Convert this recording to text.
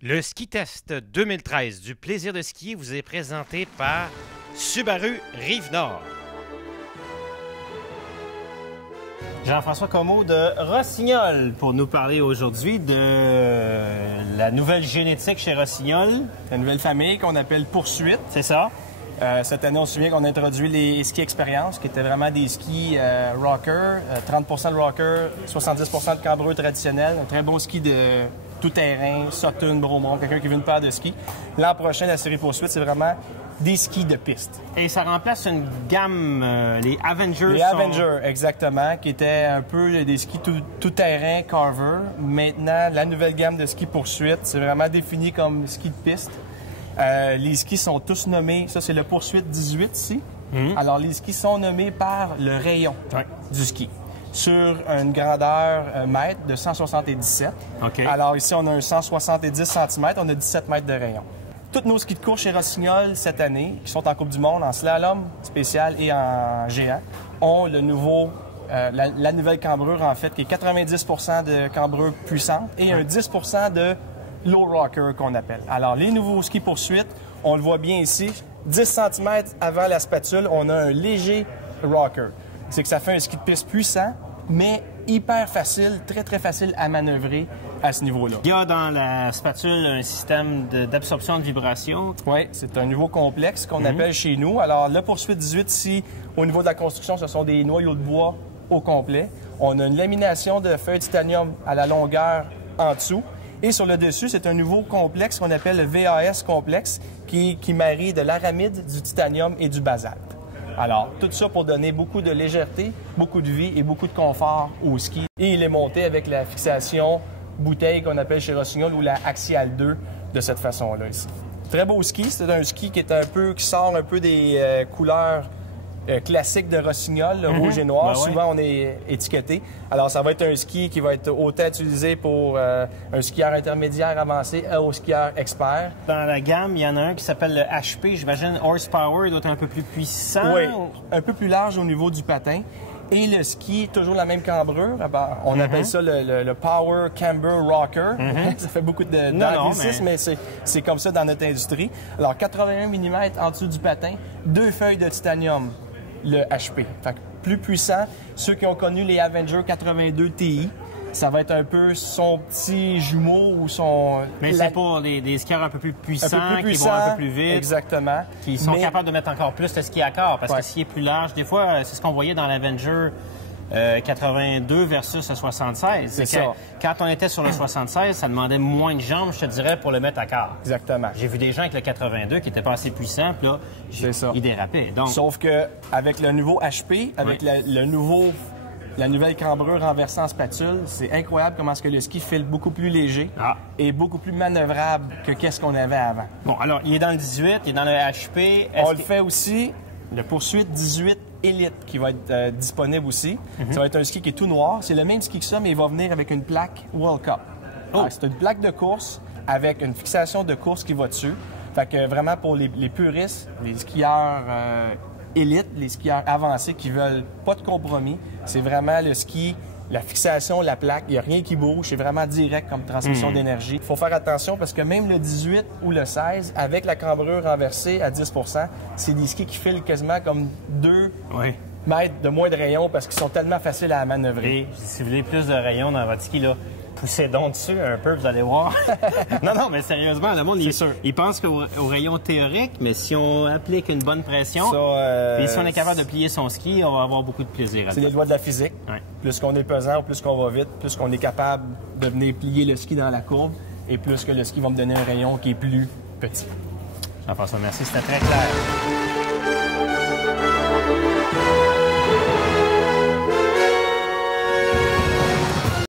Le Ski Test 2013 du plaisir de skier vous est présenté par Subaru Rive-Nord. Jean-François Comeau de Rossignol pour nous parler aujourd'hui de la nouvelle génétique chez Rossignol. La nouvelle famille qu'on appelle Poursuite. C'est ça? Cette année, on se souvient qu'on a introduit les skis expérience, qui étaient vraiment des skis rocker, 30 de rocker, 70 de cambreux traditionnel. Un très bon ski de tout-terrain, Sutton, Bromont, quelqu'un qui veut une paire de skis. L'an prochain, la série Poursuite, c'est vraiment des skis de piste. Et ça remplace une gamme, les Avengers. Les Avengers, exactement, qui étaient un peu des skis tout-terrain, Carver. Maintenant, la nouvelle gamme de skis Poursuite, c'est vraiment défini comme ski de piste. Les skis sont tous nommés, ça c'est le Poursuite 18 ici. Alors les skis sont nommés par le rayon du ski sur une grandeur mètre de 177. Okay. Alors ici on a un 170 cm, on a 17 mètres de rayon. Tous nos skis de course chez Rossignol cette année, qui sont en Coupe du Monde, en slalom spécial et en géant, ont le nouveau, la nouvelle cambrure en fait, qui est 90 de cambrure puissante et un 10 de low rocker qu'on appelle. Alors, les nouveaux skis Poursuite, on le voit bien ici, 10 cm avant la spatule, on a un léger rocker. C'est que ça fait un ski de piste puissant, mais hyper facile, très facile à manœuvrer à ce niveau-là. Il y a dans la spatule un système d'absorption de vibration. Oui, c'est un nouveau complexe qu'on appelle chez nous. Alors, le Poursuite 18 ici, au niveau de la construction, ce sont des noyaux de bois au complet. On a une lamination de feuilles de titanium à la longueur en dessous. Et sur le dessus, c'est un nouveau complexe qu'on appelle le VAS complexe qui marie de l'aramide, du titanium et du basalte. Alors, tout ça pour donner beaucoup de légèreté, beaucoup de vie et beaucoup de confort au ski. Et il est monté avec la fixation bouteille qu'on appelle chez Rossignol ou la Axial 2 de cette façon-là ici. Très beau ski. C'est un ski qui sort un peu des couleurs classique de Rossignol, le rouge et noir. Ben ouais. Souvent, on est étiqueté. Alors, ça va être un ski qui va être autant utilisé pour un skieur intermédiaire avancé au skieur expert. Dans la gamme, il y en a un qui s'appelle le HP. J'imagine horsepower doit être un peu plus puissant. Oui, un peu plus large au niveau du patin. Et le ski, toujours la même cambrure. On appelle ça le Power Camber Rocker. Ça fait beaucoup d'anglicisme, mais c'est comme ça dans notre industrie. Alors, 81 mm en dessous du patin, 2 feuilles de titanium. Le HP. Fait que plus puissant. Ceux qui ont connu les Avengers 82 Ti, ça va être un peu son petit jumeau ou son... Mais c'est pour des skieurs un peu plus puissants, qui vont un peu plus vite. Exactement. Qui sont capables de mettre encore plus de ski à corps. Parce que s'il est plus large, des fois, c'est ce qu'on voyait dans l'Avenger 82 versus le 76. C'est ça. Quand on était sur le 76, ça demandait moins de jambes, je te dirais, pour le mettre à corps. Exactement. J'ai vu des gens avec le 82 qui n'étaient pas assez puissants, puis là, ils dérapaient. Donc... Sauf qu'avec le nouveau HP, avec la nouvelle cambrure renversée en spatule, c'est incroyable comment est-ce que le ski file beaucoup plus léger et beaucoup plus manœuvrable que qu'est-ce qu'on avait avant. Bon, alors, il est dans le 18, il est dans le HP. On le fait aussi, le Poursuite 18 Elite qui va être disponible aussi. Ça va être un ski qui est tout noir. C'est le même ski que ça, mais il va venir avec une plaque World Cup. C'est une plaque de course avec une fixation de course qui va dessus. Fait que vraiment pour les puristes, les skieurs élites, les skieurs avancés qui veulent pas de compromis, c'est vraiment le ski, la fixation, la plaque, il n'y a rien qui bouge, c'est vraiment direct comme transmission d'énergie. Il faut faire attention parce que même le 18 ou le 16, avec la cambrure renversée à 10 c'est des skis qui filent quasiment comme 2 mètres de moins de rayon parce qu'ils sont tellement faciles à manœuvrer. Et si vous voulez plus de rayon dans votre ski, là, poussez donc dessus un peu, vous allez voir. non, mais sérieusement, le monde, il pense au rayon théorique, mais si on applique une bonne pression, et si on est capable de plier son ski, on va avoir beaucoup de plaisir. C'est les lois de la physique. Plus qu'on est pesant, plus qu'on va vite, plus qu'on est capable de venir plier le ski dans la courbe, et plus que le ski va me donner un rayon qui est plus petit. Jean-François, merci, c'était très clair.